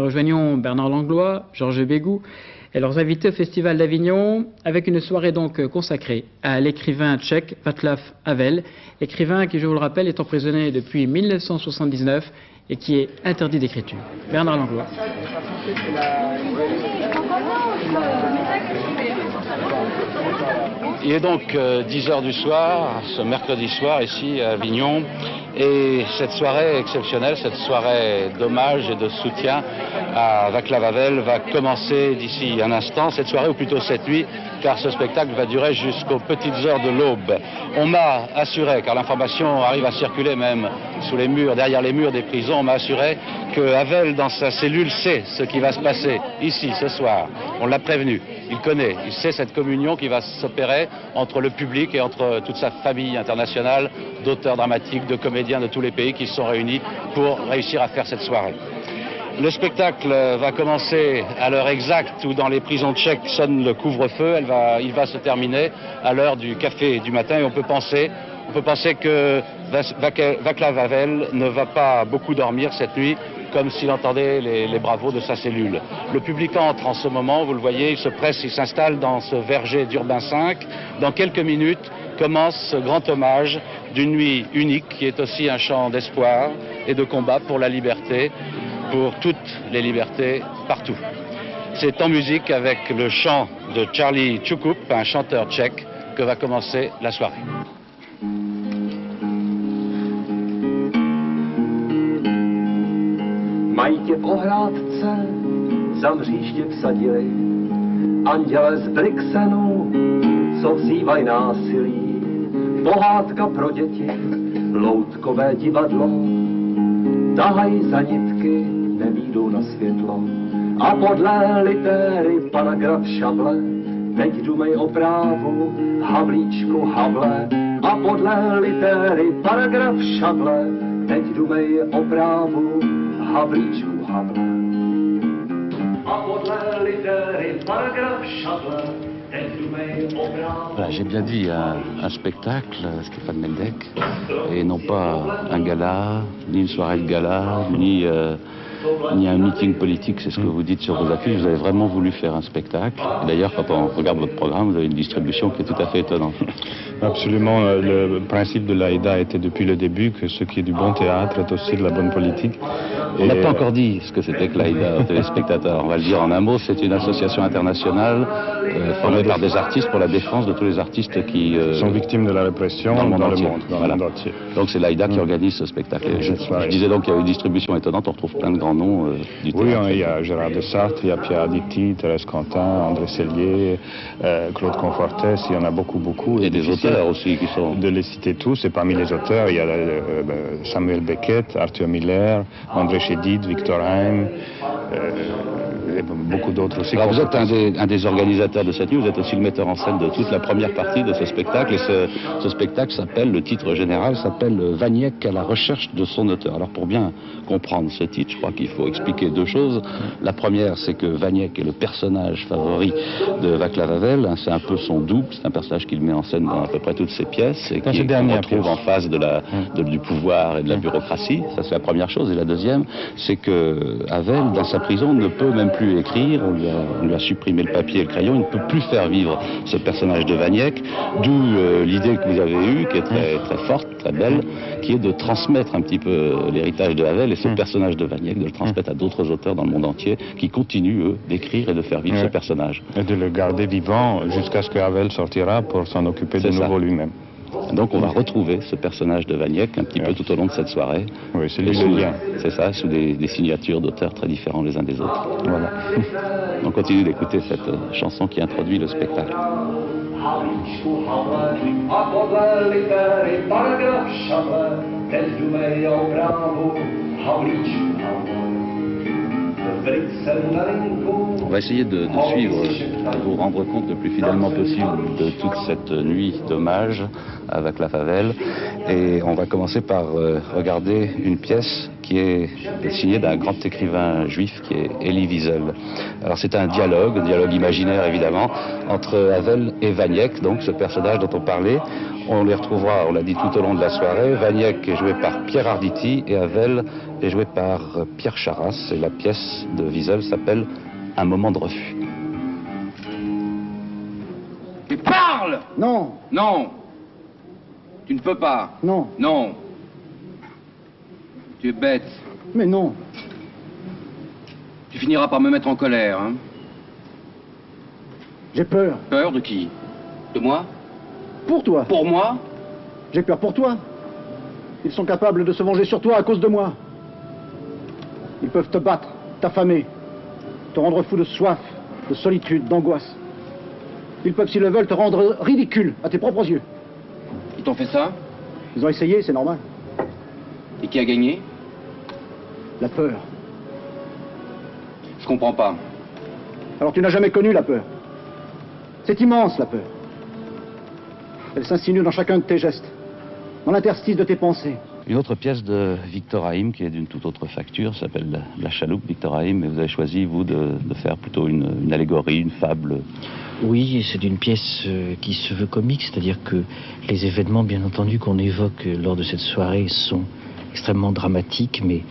Nous rejoignons Bernard Langlois, Georges Bégou et leurs invités au Festival d'Avignon avec une soirée donc consacrée à l'écrivain tchèque Václav Havel, écrivain qui, je vous le rappelle, est emprisonné depuis 1979 et qui est interdit d'écriture. Bernard Langlois. Il est donc 10h du soir, ce mercredi soir, ici à Avignon, et cette soirée exceptionnelle, cette soirée d'hommage et de soutien à Václav Havel va commencer d'ici un instant, cette soirée, ou plutôt cette nuit, car ce spectacle va durer jusqu'aux petites heures de l'aube. On m'a assuré, car l'information arrive à circuler même sous les murs, derrière les murs des prisons, on m'a assuré que Havel, dans sa cellule, sait ce qui va se passer ici, ce soir. On l'a prévenu, il connaît, il sait cette communion qui va s'opérer entre le public et entre toute sa famille internationale d'auteurs dramatiques, de comédiens de tous les pays qui se sont réunis pour réussir à faire cette soirée. Le spectacle va commencer à l'heure exacte où dans les prisons tchèques sonne le couvre-feu. Il va se terminer à l'heure du café du matin et on peut penser que Václav Havel ne va pas beaucoup dormir cette nuit, comme s'il entendait les bravos de sa cellule. Le public entre en ce moment, vous le voyez, il se presse, il s'installe dans ce verger d'Urbain V. Dans quelques minutes commence ce grand hommage d'une nuit unique qui est aussi un chant d'espoir et de combat pour la liberté, pour toutes les libertés partout. C'est en musique avec le chant de Charlie Tchoukup, un chanteur tchèque, que va commencer la soirée. Mají tě v ohrádce, za mříž vsadili, anděle z Brixenu, co vzývaj násilí, pohádka pro děti, loutkové divadlo, tahají za nitky, nevídou na světlo. A podle litéry paragraf Šable, teď dumej o právu, Havlíčku Havle. A podle litéry paragraf Šable, teď dumej o právu, Havlíčku Havle. A podle litéry paragraf Šable, teď dumej o právu. Voilà, j'ai bien dit un spectacle, Stéphane Meldek, et non pas un gala, ni une soirée de gala, ni un meeting politique, c'est ce que vous dites sur vos affiches. Vous avez vraiment voulu faire un spectacle. Et d'ailleurs, quand on regarde votre programme, vous avez une distribution qui est tout à fait étonnante. Absolument. Le principe de l'AIDA était depuis le début que ce qui est du bon théâtre est aussi de la bonne politique. On n'a pas encore dit ce que c'était que l'AIDA aux téléspectateurs. On va le dire en un mot, c'est une association internationale formée par des artistes pour la défense de tous les artistes qui sont victimes de la répression dans le monde entier. Donc c'est l'AIDA qui organise ce spectacle. Je disais donc qu'il y a une distribution étonnante, on retrouve plein de grands noms du théâtre. Oui, il y a Gérard Desarthes, il y a Pierre Aditti, Thérèse Quentin, André Sellier, Claude Confortès, il y en a beaucoup. Et des auteurs aussi qui sont... De les citer tous, et parmi les auteurs, il y a Samuel Beckett, Arthur Miller, André Chédid, Victor Heim, et beaucoup d'autres aussi. Alors vous êtes un des organisateurs de cette nuit, vous êtes aussi le metteur en scène de toute la première partie de ce spectacle, et ce spectacle s'appelle, le titre général s'appelle Vaniec à la recherche de son auteur. Alors pour bien comprendre ce titre, je crois qu'il faut expliquer deux choses. La première, c'est que Vaniec est le personnage favori de Václav Havel, c'est un peu son double, c'est un personnage qu'il met en scène dans à peu près toutes ses pièces, et qu'on retrouve en face du pouvoir et de la bureaucratie. Ça c'est la première chose. Et la deuxième, c'est que Havel, dans sa prison, ne peut même plus écrire, on lui a supprimé le papier et le crayon, il ne peut plus faire vivre ce personnage de Vaniec, d'où l'idée que vous avez eue, qui est très, très forte, très belle, qui est de transmettre un petit peu l'héritage de Havel et ce personnage de Vaniec, de le transmettre à d'autres auteurs dans le monde entier qui continuent, eux, d'écrire et de faire vivre ce personnage. Et de le garder vivant jusqu'à ce que Havel sortira pour s'en occuper de nouveau lui-même. Donc on va retrouver ce personnage de Vaniec un petit peu tout au long de cette soirée. Oui, c'est lui le lien. C'est ça, sous des signatures d'auteurs très différents les uns des autres. Voilà. On continue d'écouter cette chanson qui introduit le spectacle. On va essayer de suivre, de vous rendre compte le plus fidèlement possible de toute cette nuit d'hommage à Václav Havel. Et on va commencer par regarder une pièce qui est signée d'un grand écrivain juif qui est Elie Wiesel. Alors c'est un dialogue imaginaire évidemment, entre Havel et Vaniec, donc ce personnage dont on parlait. On les retrouvera, on l'a dit, tout au long de la soirée. Vaniec est joué par Pierre Arditi et Havel est joué par Pierre Charras. Et la pièce de Wiesel s'appelle Un moment de refus. Et parle! Non, Non. Tu ne peux pas. non, Non. Tu es bête. mais non. Tu finiras par me mettre en colère, hein. J'ai peur. Peur de qui? De moi? Pour toi. Pour moi? J'ai peur pour toi. Ils sont capables de se venger sur toi à cause de moi. Ils peuvent te battre, t'affamer, te rendre fou de soif, de solitude, d'angoisse. Ils peuvent, s'ils le veulent, te rendre ridicule à tes propres yeux. Ils t'ont fait ça? Ils ont essayé, c'est normal. Et qui a gagné? La peur. Je comprends pas. Alors tu n'as jamais connu la peur. C'est immense, la peur. Elle s'insinue dans chacun de tes gestes, dans l'interstice de tes pensées. Une autre pièce de Victor Haïm qui est d'une toute autre facture s'appelle La chaloupe, Victor Haïm, et vous avez choisi, vous, de faire plutôt une allégorie, une fable. Oui, c'est une pièce qui se veut comique, c'est-à-dire que les événements, bien entendu, qu'on évoque lors de cette soirée sont extrêmement dramatiques, mais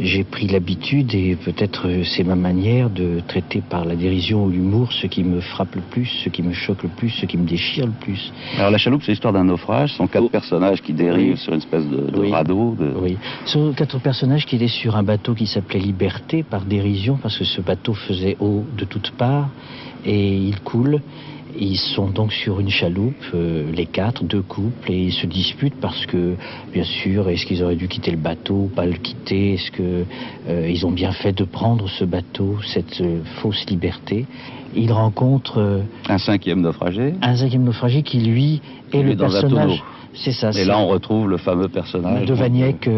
j'ai pris l'habitude, et peut-être c'est ma manière, de traiter par la dérision ou l'humour ce qui me frappe le plus, ce qui me choque le plus, ce qui me déchire le plus. Alors La chaloupe, c'est l'histoire d'un naufrage, ce sont 4 personnages qui dérivent sur une espèce de radeau. Oui, ce sont 4 personnages qui étaient sur un bateau qui s'appelait Liberté, par dérision, parce que ce bateau faisait eau de toutes parts, et il coule. Ils sont donc sur une chaloupe, les 4, 2 couples, et ils se disputent parce que, bien sûr, est-ce qu'ils auraient dû quitter le bateau ou pas le quitter? Est-ce que ils ont bien fait de prendre ce bateau, cette fausse liberté? Ils rencontrent un 5e naufragé. Un 5e naufragé qui, lui, est le personnage. C'est ça. Et là, on retrouve le fameux personnage de Vaniec,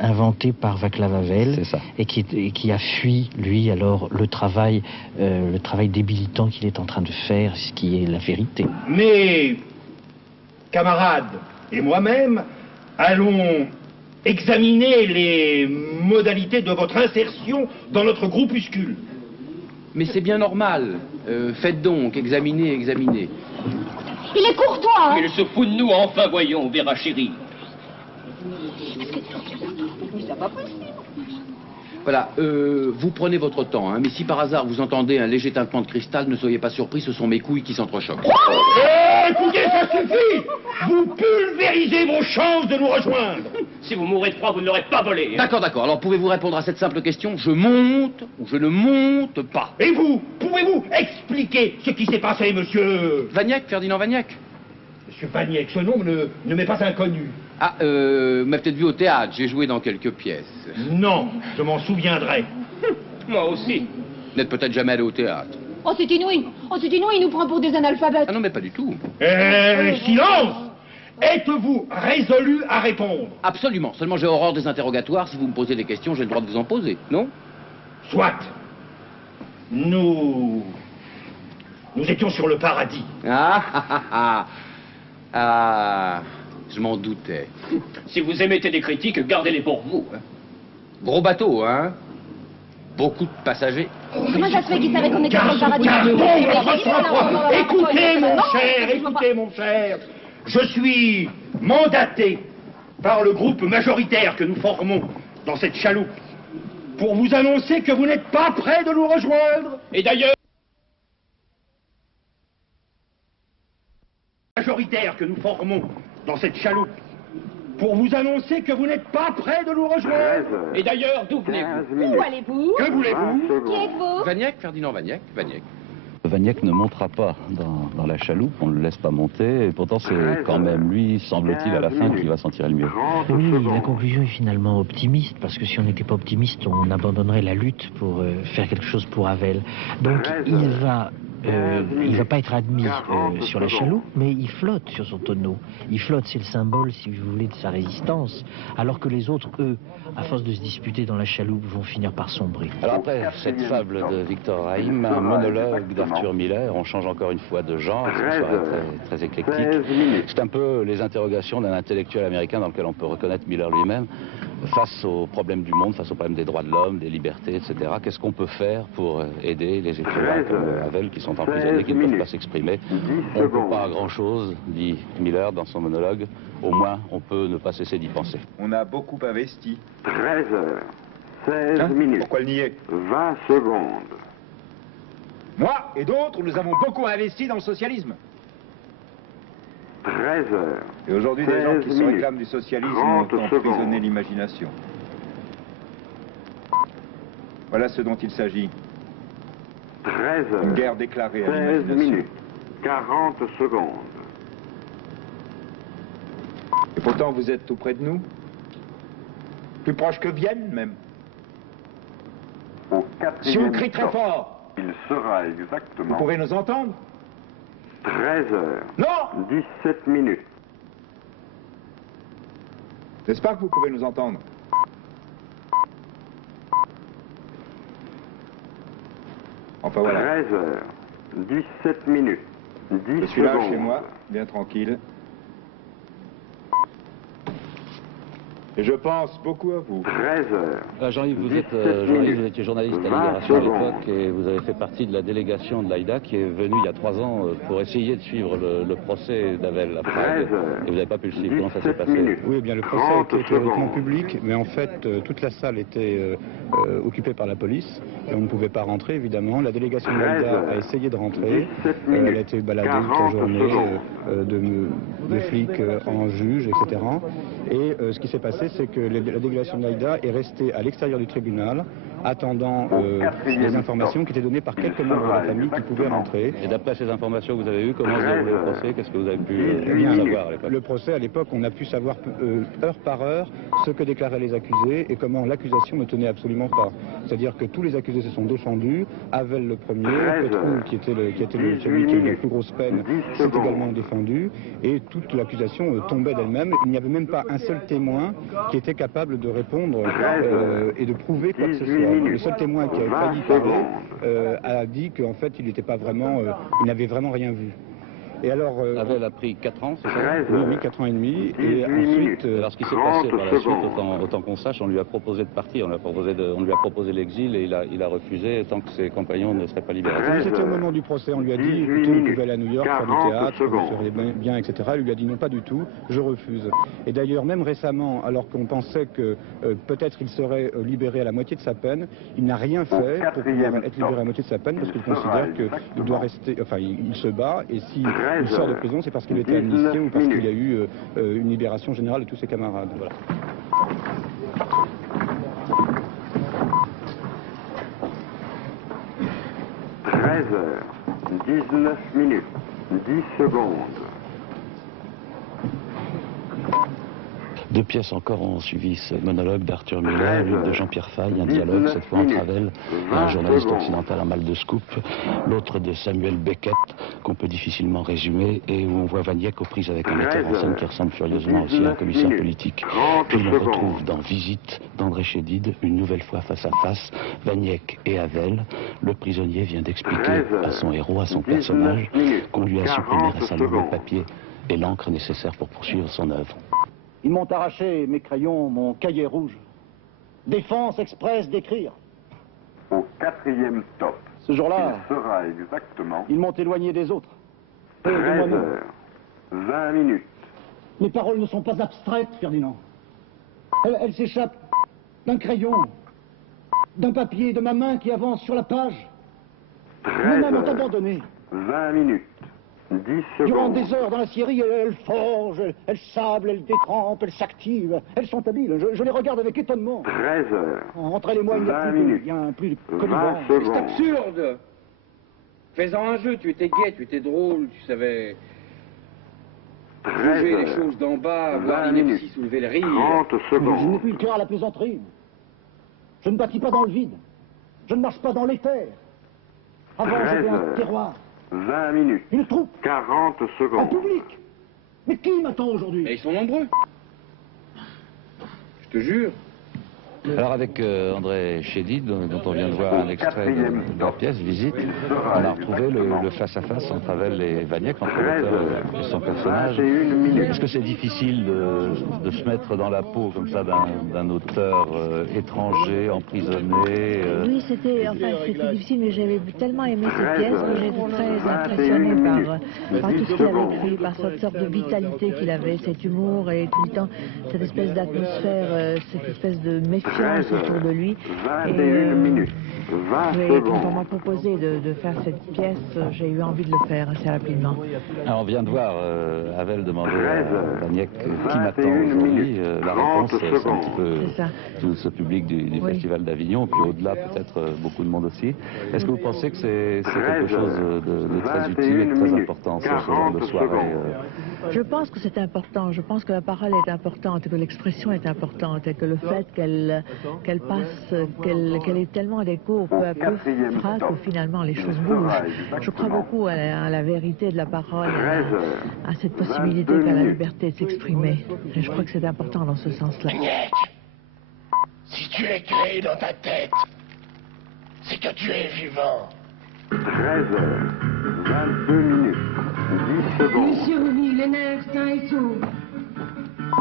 inventé par Václav Havel. C'est ça. Et qui a fui, lui, alors, le travail débilitant qu'il est en train de faire, ce qui est la vérité. Mes camarades et moi-même allons examiner les modalités de votre insertion dans notre groupuscule. Mais c'est bien normal. Faites donc, examinez, examinez. Il est courtois, hein? Il se fout de nous, enfin, voyons, Vera chérie. Voilà, vous prenez votre temps, hein, mais si par hasard vous entendez un léger tintement de cristal, ne soyez pas surpris, ce sont mes couilles qui s'entrechoquent. Écoutez, ça suffit! Vous pulvérisez vos chances de nous rejoindre! Si vous mourrez de froid, vous ne l'aurez pas volé. Hein. D'accord, d'accord. Alors pouvez-vous répondre à cette simple question? Je monte ou je ne monte pas? Et vous, pouvez-vous expliquer ce qui s'est passé, monsieur... Vaniec, Ferdinand Vaniec. Monsieur Vaniec, ce nom ne m'est pas inconnu. Ah, m'a peut-être vu au théâtre, j'ai joué dans quelques pièces. Non, je m'en souviendrai. Moi aussi. Vous n'êtes peut-être jamais allé au théâtre. Oh, c'est inouï. Oh, c'est inouï, il nous prend pour des analphabètes. Ah non, mais pas du tout. Silence! Êtes-vous résolu à répondre? Absolument. Seulement j'ai horreur des interrogatoires. Si vous me posez des questions, j'ai le droit de vous en poser, non? Soit. Nous étions sur le paradis. Ah, je m'en doutais. Si vous émettez des critiques, gardez-les pour vous. Hein. Gros bateau, hein? Beaucoup de passagers. Comment ça se fait qu'il savait qu'on était sur le paradis? Écoutez, mon cher. Je suis mandaté par le groupe majoritaire que nous formons dans cette chaloupe pour vous annoncer que vous n'êtes pas prêts de nous rejoindre. Et d'ailleurs... Majoritaire que nous formons dans cette chaloupe pour vous annoncer que vous n'êtes pas prêts de nous rejoindre. Et d'ailleurs, d'où venez-vous? Où allez-vous? Que voulez-vous? Qui êtes-vous? Vaniec, Ferdinand Vaniec, Vaniec. Vaniec ne montera pas dans la chaloupe, on ne le laisse pas monter, et pourtant c'est quand même lui, semble-t-il, à la fin, qui va s'en tirer le mieux. Oui, la conclusion est finalement optimiste, parce que si on n'était pas optimiste, on abandonnerait la lutte pour faire quelque chose pour Havel. Donc il va pas être admis sur la chaloupe, mais il flotte sur son tonneau. Il flotte, c'est le symbole, si vous voulez, de sa résistance, alors que les autres, eux, à force de se disputer dans la chaloupe, vont finir par sombrer. Alors après cette fable de Victor Haïm, un monologue d'Arthur Miller, on change encore une fois de genre, c'est une soirée très éclectique. C'est un peu les interrogations d'un intellectuel américain dans lequel on peut reconnaître Miller lui-même. face aux problèmes du monde, face aux problèmes des droits de l'homme, des libertés, etc. Qu'est-ce qu'on peut faire pour aider les écrivains comme Havel qui sont emprisonnés, qui ne peuvent pas s'exprimer? On ne peut pas grand-chose, dit Miller dans son monologue. Au moins, on peut ne pas cesser d'y penser. On a beaucoup investi. 13h16 minutes. Pourquoi le nier? 20 secondes. Moi et d'autres, nous avons beaucoup investi dans le socialisme. 13h. Et aujourd'hui, des gens qui se réclament du socialisme ont emprisonné l'imagination. Voilà ce dont il s'agit. 13h. Une guerre déclarée à 16 l'imagination. minutes. 40 secondes. Et pourtant, vous êtes tout près de nous. Plus proche que Vienne, même. Au 4e Si on crie très fort, il sera vous exactement pourrez nous entendre? 13h. Non! 17 minutes. N'est-ce pas que vous pouvez nous entendre? Enfin voilà. 13h. 17 minutes. 10 Je suis là secondes. chez moi, bien tranquille. Et je pense beaucoup à vous. 13h. Jean-Yves, vous 17 étiez journaliste à minutes. Libération à 20 l'époque et vous avez fait partie de la délégation de l'AIDA qui est venue il y a 3 ans pour essayer de suivre le procès d'Havel à Prague. Et vous n'avez pas pu le suivre. Comment ça s'est passé? Oui, eh bien le procès était théoriquement public, mais en fait toute la salle était occupée par la police et on ne pouvait pas rentrer évidemment. La délégation de l'AIDA a essayé de rentrer, elle a été baladée toute la journée de flics en juge, etc. Et ce qui s'est passé, c'est que la délégation de l'AIDA est restée à l'extérieur du tribunal, attendant les informations qui étaient données par quelques membres de la famille qui pouvaient rentrer. Et d'après ces informations que vous avez eues, comment se déroulait le procès? Qu'est-ce que vous avez pu savoir à l'époque? Le procès, à l'époque, on a pu savoir heure par heure ce que déclaraient les accusés et comment l'accusation ne tenait absolument pas. C'est-à-dire que tous les accusés se sont défendus. Havel le premier, Petrou, qui était celui qui a eu la plus grosse peine, s'est également défendu. Et toute l'accusation tombait d'elle-même. Il n'y avait même pas un seul témoin qui était capable de répondre et de prouver quoi que ce soit. Le seul témoin qui a failli parler a dit qu'en fait il n'était pas vraiment, il n'avait vraiment rien vu. Et alors, Havel a pris 4 ans, c'est ça? Oui, 4 ans et demi. Et ensuite, alors ce qui s'est passé par la suite, autant qu'on sache, on lui a proposé de partir, on lui a proposé l'exil et il a refusé tant que ses compagnons ne seraient pas libérés. C'était au moment du procès, on lui a dit, écoutez, vous pouvez aller à New York, faire du théâtre, vous serez bien, etc. Il lui a dit non, pas du tout, je refuse. Et d'ailleurs, même récemment, alors qu'on pensait que peut-être il serait libéré à la moitié de sa peine, il n'a rien fait pour pouvoir être libéré à la moitié de sa peine parce qu'il considère qu'il doit rester, enfin il se bat et si il sort de prison, c'est parce qu'il était amnistié ou parce qu'il y a eu une libération générale de tous ses camarades. Voilà. « 13h, 19 minutes, 10 secondes. 2 pièces encore ont suivi ce monologue d'Arthur Miller, l'une de Jean-Pierre Faye, un dialogue cette fois entre Havel et un journaliste occidental en mal de scoop, l'autre de Samuel Beckett, qu'on peut difficilement résumer, et où on voit Vaniek aux prises avec un metteur en scène qui ressemble furieusement aussi à un commissaire politique. Puis l'on retrouve dans Visite d'André Chédid, une nouvelle fois face à face, Vaniek et Havel. Le prisonnier vient d'expliquer à son héros, à son personnage, qu'on lui a supprimé à sa le papier et l'encre nécessaire pour poursuivre son œuvre. Ils m'ont arraché mes crayons, mon cahier rouge. Défense express d'écrire. Au 4e top. Ce jour-là, il sera exactement ils m'ont éloigné des autres. 13h, 20 minutes. Mes paroles ne sont pas abstraites, Ferdinand. Elles s'échappent d'un crayon, d'un papier, de ma main qui avance sur la page. Mes mains m'ont abandonné. 20 minutes. 10 secondes. Durant des heures dans la scierie, elles forgent, elles sablent, elles détrempent, elles s'activent. Elles sont habiles. Je les regarde avec étonnement. 13h. Entre elles et moi, il n'y a plus de connivence. C'est absurde. Fais-en un jeu, tu étais gai, tu étais drôle, tu savais juger les choses d'en bas, voir l'ineptie soulever le rire. 30 secondes. Je n'ai plus le cœur à la plaisanterie. Je ne bâtis pas dans le vide. Je ne marche pas dans l'éther. Avant, j'avais un terroir. 20 minutes. Une troupe. 40 secondes. Un public. Mais qui m'attend aujourd'hui? Mais ils sont nombreux. Je te jure. Alors avec André Chédid, dont on vient de voir un extrait de la pièce, Visite, on a retrouvé le face-à-face entre Havel et Vaniec, entre l'auteur et son personnage. Est-ce que c'est difficile de se mettre dans la peau comme ça d'un auteur étranger, emprisonné Oui, c'était difficile, mais j'avais tellement aimé cette pièce que j'étais très impressionnée par tout ce qu'il avait écrit, par cette sorte de vitalité qu'il avait, cet humour et tout le temps cette espèce d'atmosphère, cette espèce de méfiance autour de lui. Et quand on m'a proposé de faire cette pièce, j'ai eu envie de le faire assez rapidement. Alors on vient de voir Havel demander à Vaniec qui m'attend aujourd'hui. La réponse, c'est un petit peu tout ce public du Festival d'Avignon, puis au-delà peut-être beaucoup de monde aussi. Est-ce que vous pensez que c'est quelque chose de très utile et de très important, ce genre de soirée Je pense que c'est important. Je pense que la parole est importante, que l'expression est importante, et que le fait qu'elle passe, qu'elle ait tellement d'écho peu à peu fera que finalement les choses bougent. Je crois beaucoup à la vérité de la parole, à cette possibilité qu'a la liberté de s'exprimer. Et je crois que c'est important dans ce sens-là. Si tu es créé dans ta tête, c'est que tu es vivant. 13h22, 10 secondes. Il survit les nerfs sains et saufs.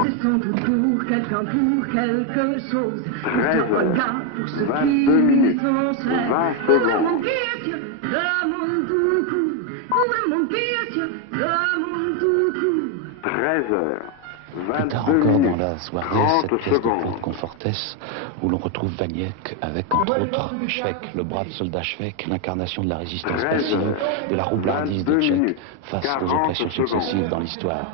C'est sans doute pour quelqu'un, pour quelque chose. Pour un gars, pour ceux qui sont chers. Pour le monde qui est sûr, le monde tout court. Pour le monde qui est sûr, le monde tout court. 13h. Plus tard encore dans la soirée, cette pièce de Claude Confortès, où l'on retrouve Vaniec avec, entre autres, Schweck, le brave soldat Schweck, l'incarnation de la résistance passive, de la roublardise de Tchèque face aux oppressions successives dans l'histoire.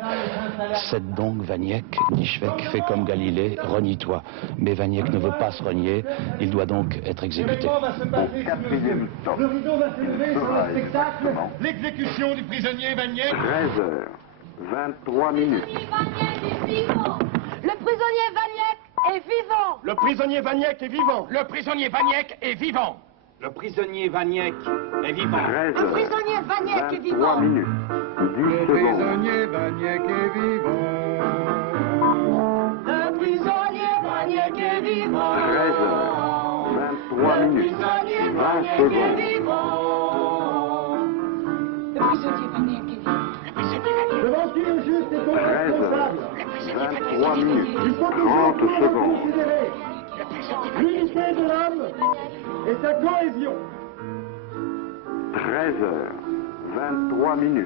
Cède donc Vaniec, dit Schweck, fais comme Galilée, renie-toi. Mais Vaniec ne veut pas se renier, il doit donc être exécuté. Le rideau va s'élever sur le spectacle, l'exécution du prisonnier Vaniec. 13h23. Le prisonnier Vaniec est vivant. Le prisonnier Vaniec est vivant. Le prisonnier Vaniec est vivant. Le prisonnier Vaniec est vivant. Le prisonnier Vaniec est vivant. Le prisonnier Vaniec est vivant. Le prisonnier Vaniec est vivant. 13h23. Le prisonnier Vaniec est vivant. Le prisonnier Vaniec est vivant. Devant qui le juste est responsable. 23 minutes, 30 secondes. L'unité de l'âme et sa cohésion. 13h23,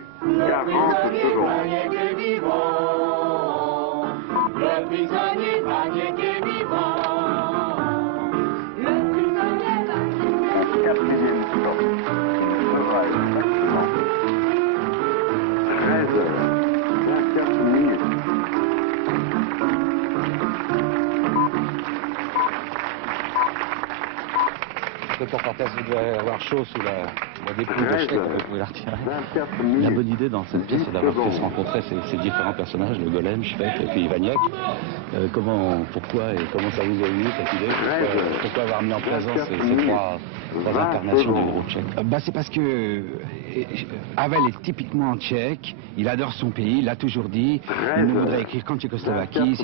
40 secondes. Le prisonnier Vaniec est vivant. Le prisonnier Vaniec est vivant. 4e stop. Sevrage, maximum. 13h24 minutes. Claude Confortès, vous devez avoir chaud sous la dépouille de Schweck, vous pouvez la retirer. La bonne idée dans cette pièce, c'est d'avoir fait se rencontrer ces différents personnages, le golem, Schweck et puis Vaniec. Pourquoi et comment ça vous a eu cette idée? Pourquoi avoir mis en présence ces trois incarnations du héros tchèque? C'est parce que Havel est typiquement tchèque, il adore son pays, il l'a toujours dit, il ne voudrait écrire qu'en Tchécoslovaquie,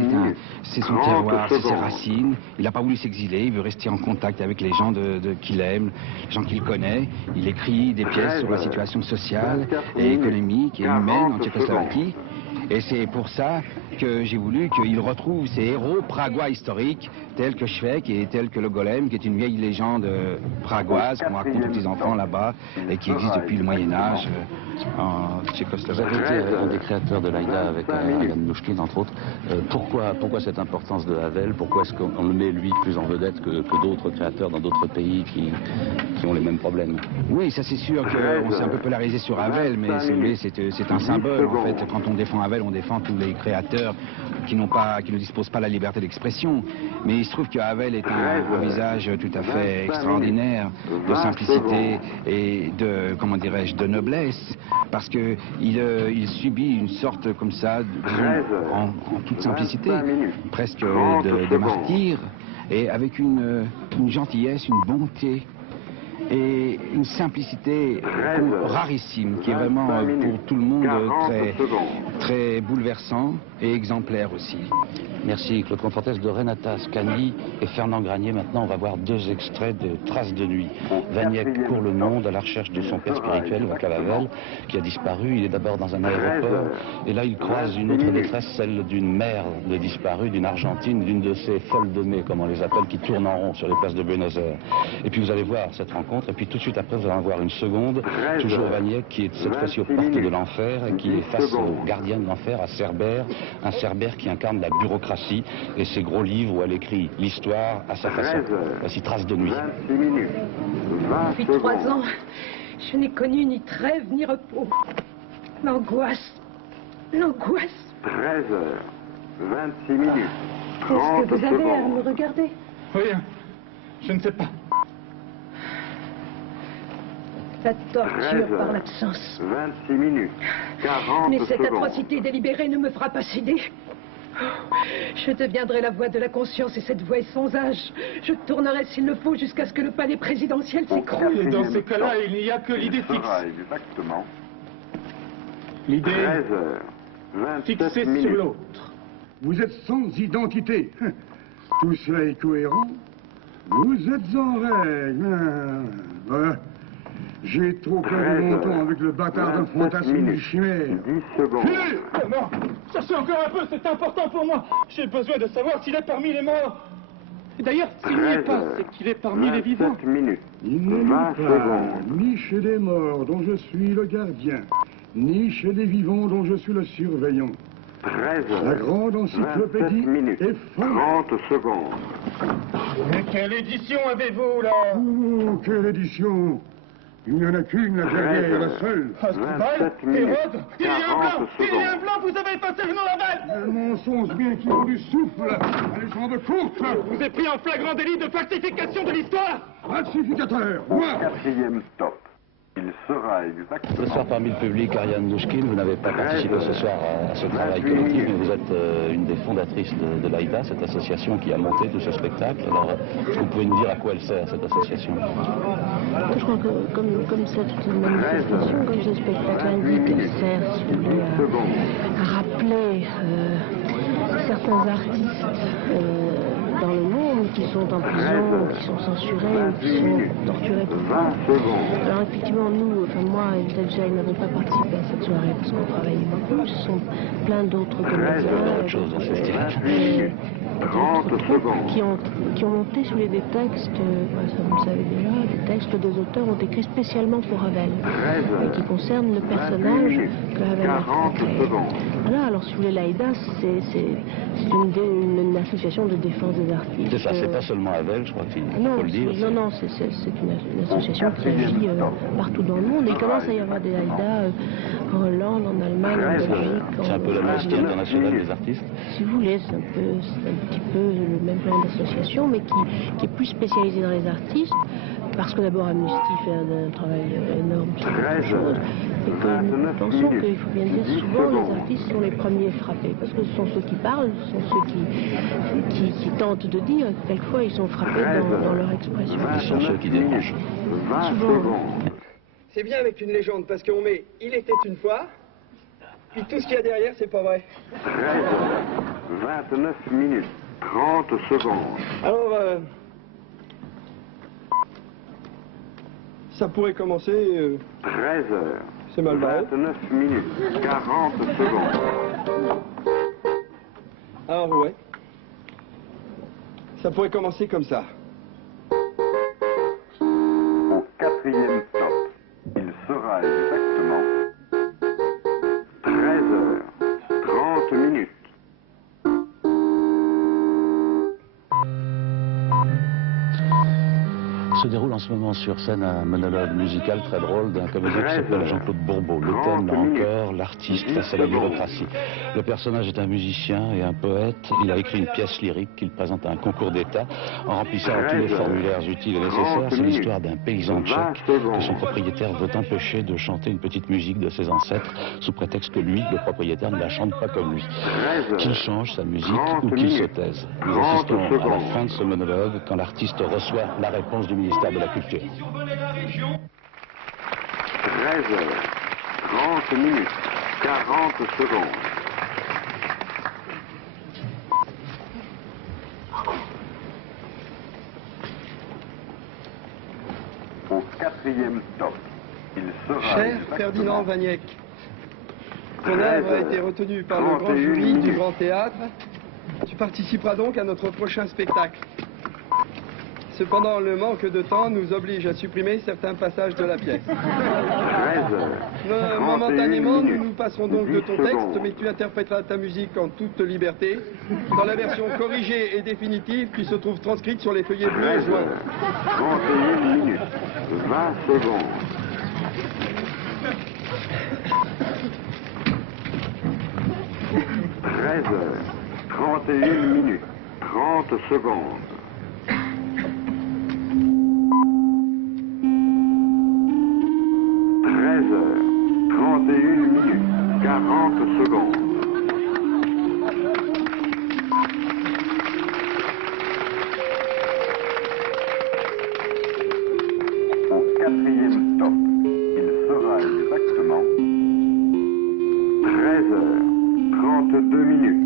c'est son terroir, c'est ses racines, il n'a pas voulu s'exiler, il veut rester en contact avec les gens qu'il aime, les gens qu'il connaît, il écrit des pièces sur la situation sociale et économique et humaine en Tchécoslovaquie. Et c'est pour ça que j'ai voulu qu'il retrouve ces héros pragois historiques, tels que Schweck et tels que le Golem, qui est une vieille légende pragoise qu'on raconte aux petits-enfants là-bas et qui existe depuis le Moyen-Âge en Tchécoslovaquie. Vous avez été un des créateurs de l'Aïda avec Ivan Mnouchkine, entre autres. Pourquoi cette importance de Havel? Pourquoi est-ce qu'on le met, lui, plus en vedette que d'autres créateurs dans d'autres pays qui ont les mêmes problèmes? Oui, ça c'est sûr qu'on s'est un peu polarisé sur Havel, mais c'est un symbole, en fait. Quand on défend Havel, on défend tous les créateurs qui ne disposent pas de la liberté d'expression. Mais il se trouve que Havel est un visage tout à fait extraordinaire de simplicité et de, comment dirais-je, de noblesse, parce que il subit une sorte comme ça, disons, en toute simplicité, presque de martyr, et avec une gentillesse, une bonté et une simplicité rarissime qui est vraiment pour tout le monde très bouleversant et exemplaire aussi. Merci Claude Confortès. De Renata Scani et Fernand Granier. Maintenant, on va voir deux extraits de Traces de nuit. Vaniec court le monde à la recherche de son père spirituel, Václav Havel, qui a disparu. Il est d'abord dans un aéroport et là il croise une autre détresse, celle d'une mère de disparue, d'une Argentine, d'une de ces folles de mai, comme on les appelle, qui tournent en rond sur les places de Buenos Aires. Et puis vous allez voir cette rencontre, et puis tout de suite après vous allez en voir une seconde, toujours Vaniec, qui est cette fois-ci aux portes de l'enfer, et qui est face au gardien de l'enfer, à Cerbère, un Cerbère qui incarne la bureaucratie et ses gros livres où elle écrit l'histoire à sa façon. Voici Traces de nuit. Depuis 3 ans, je n'ai connu ni trêve ni repos. L'angoisse. L'angoisse. 13h26. Qu'est-ce que vous avez à me regarder? Rien. Je ne sais pas. La torture par l'absence. 26 40 Mais cette secondes. atrocité délibérée ne me fera pas céder. Je deviendrai la voix de la conscience et cette voix est sans âge. Je tournerai s'il le faut jusqu'à ce que le palais présidentiel s'écroule. Et dans ces cas-là, il n'y a que l'idée fixe. Exactement. L'idée 13h27 fixée sur l'autre. Vous êtes sans identité. Tout cela est cohérent. Vous êtes en règle. Voilà. J'ai trop perdu mon temps avec le bâtard d'un fantasme du chimère. 10 secondes. Non, cherchez encore un peu, c'est important pour moi. J'ai besoin de savoir s'il est parmi les morts. D'ailleurs, s'il n'y est pas, c'est qu'il est parmi les vivants. Il n'est nulle part, ni chez les morts dont je suis le gardien, ni chez les vivants dont je suis le surveillant. 13h. La grande encyclopédie est folle. 30 secondes. Mais quelle édition avez-vous, là? Oh, quelle édition? Il n'y en a qu'une, la dernière, la seule. Hasdrubal, Hérode, il y a un blanc, il y a un blanc, vous avez passé le nom Laval. Le mensonge bien qui vaut du souffle, les jambes courtes. Je vous ai pris en flagrant délit de falsification de l'histoire. Falsificateur, moi. 4e stop. Il sera exactement... Ce soir, parmi le public, Ariane Douchkine, vous n'avez pas participé ce soir à ce travail collectif, mais vous êtes une des fondatrices de l'AIDA, cette association qui a monté tout ce spectacle. Alors, est-ce que vous pouvez nous dire à quoi elle sert, cette association? Je crois que comme cette manifestation, comme ce spectacle indique, elle sert, si vous voulez, à rappeler certains artistes dans le monde qui sont en prison, qui sont censurés, qui sont torturés pour ça. Alors effectivement, nous, enfin moi et peut-être Jacques n'avons pas participé à cette soirée parce qu'on travaillait beaucoup. Ce sont plein d'autres comédiens, qui ont monté sur des textes, ça vous le savez déjà, des textes des auteurs ont écrit spécialement pour Havel et qui concernent le personnage que Havel a créé. Voilà, alors si vous voulez, l'AIDA, c'est une association de défense des artistes. C'est ça, c'est pas seulement Havel, je crois qu'il faut le dire. Non, c'est une association qui agit partout dans le monde. Il commence à y avoir des AIDA en Hollande, en Allemagne, en Belgique. C'est un peu l'Amnesty internationale des artistes. Si vous voulez, c'est un petit peu le même genre d'association, mais qui est plus spécialisée dans les artistes, parce que d'abord Amnesty fait un travail énorme sur quelque chose, et que nous pensons qu'il faut bien dire souvent les artistes sont les premiers frappés, parce que ce sont ceux qui parlent, ce sont ceux qui tentent de dire, quelquefois ils sont frappés dans leur expression. Ce sont ceux qui dérangent. C'est bien avec une légende, parce qu'on met « il était une fois », puis tout ce qu'il y a derrière, c'est pas vrai. 29 minutes, 30 secondes. Alors, ça pourrait commencer... 13h. C'est mal barré. 29 minutes, 40 secondes. Alors, ouais. Ça pourrait commencer comme ça. Au 4e stop, il sera exactement 13h30 minutes. Se déroule en ce moment sur scène un monologue musical très drôle d'un comédien qui s'appelle Jean-Claude Bourbeau. Le thème, là encore, l'artiste face à la bureaucratie. Le personnage est un musicien et un poète. Il a écrit une pièce lyrique qu'il présente à un concours d'État en remplissant tous les formulaires utiles et nécessaires. C'est l'histoire d'un paysan tchèque que son propriétaire veut empêcher de chanter une petite musique de ses ancêtres sous prétexte que lui, le propriétaire, ne la chante pas comme lui. Qu'il change sa musique ou qu'il se taise. Nous assistons à la fin de ce monologue quand l'artiste reçoit la réponse du ministère ministère de la Culture. 13 heures, 30 minutes, 40 secondes. Au 4e top, il sera... Cher Ferdinand Vaniec, ton œuvre a été retenue par le grand jury du Grand Théâtre. Tu participeras donc à notre prochain spectacle. Cependant, le manque de temps nous oblige à supprimer certains passages de la pièce. Momentanément, nous nous passerons donc de ton texte, mais tu interpréteras ta musique en toute liberté, dans la version corrigée et définitive qui se trouve transcrite sur les feuillets bleus et joints. 31 minutes, 20 secondes. « 31 minutes, 30 secondes. 13 heures, 31 minutes, 40 secondes. Au 4e top, il sera exactement 13 heures, 32 minutes.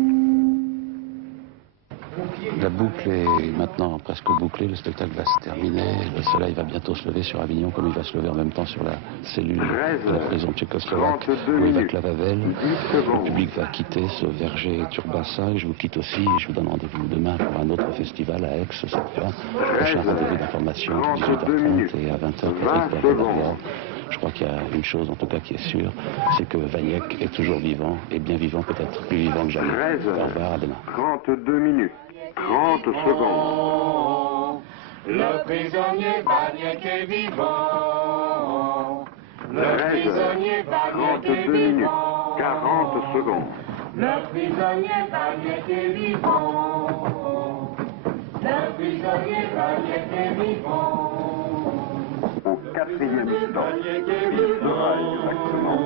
La boucle est maintenant presque bouclée, le spectacle va se terminer, le soleil va bientôt se lever sur Avignon comme il va se lever en même temps sur la cellule de la prison tchécoslovaque où est Václav Havel. Le public va quitter ce verger Turbassa et je vous quitte aussi et je vous donne rendez-vous demain pour un autre festival à Aix, cette fois. Prochain rendez-vous d'information à 18h30 et à 20h, Patrick Berger. Je crois qu'il y a une chose en tout cas qui est sûre, c'est que Vaniec est toujours vivant et bien vivant, peut-être plus vivant que jamais. Au revoir, à demain. 32 minutes, 30 secondes. Le prisonnier Vaniec est vivant. Le prisonnier Vaniec est vivant. 40 secondes. Le prisonnier Vaniec est vivant. Le prisonnier Vaniec est vivant. Au 4e stop, il sera exactement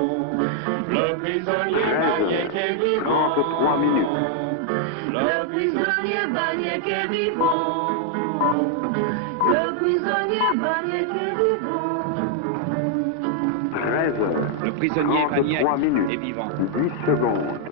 Le prisonnier Vaniec est vivant. 33 minutes. Le prisonnier Vaniec est vivant. Le prisonnier Vaniec est vivant. 13 heures. Le prisonnier Vaniec est vivant. 10 secondes.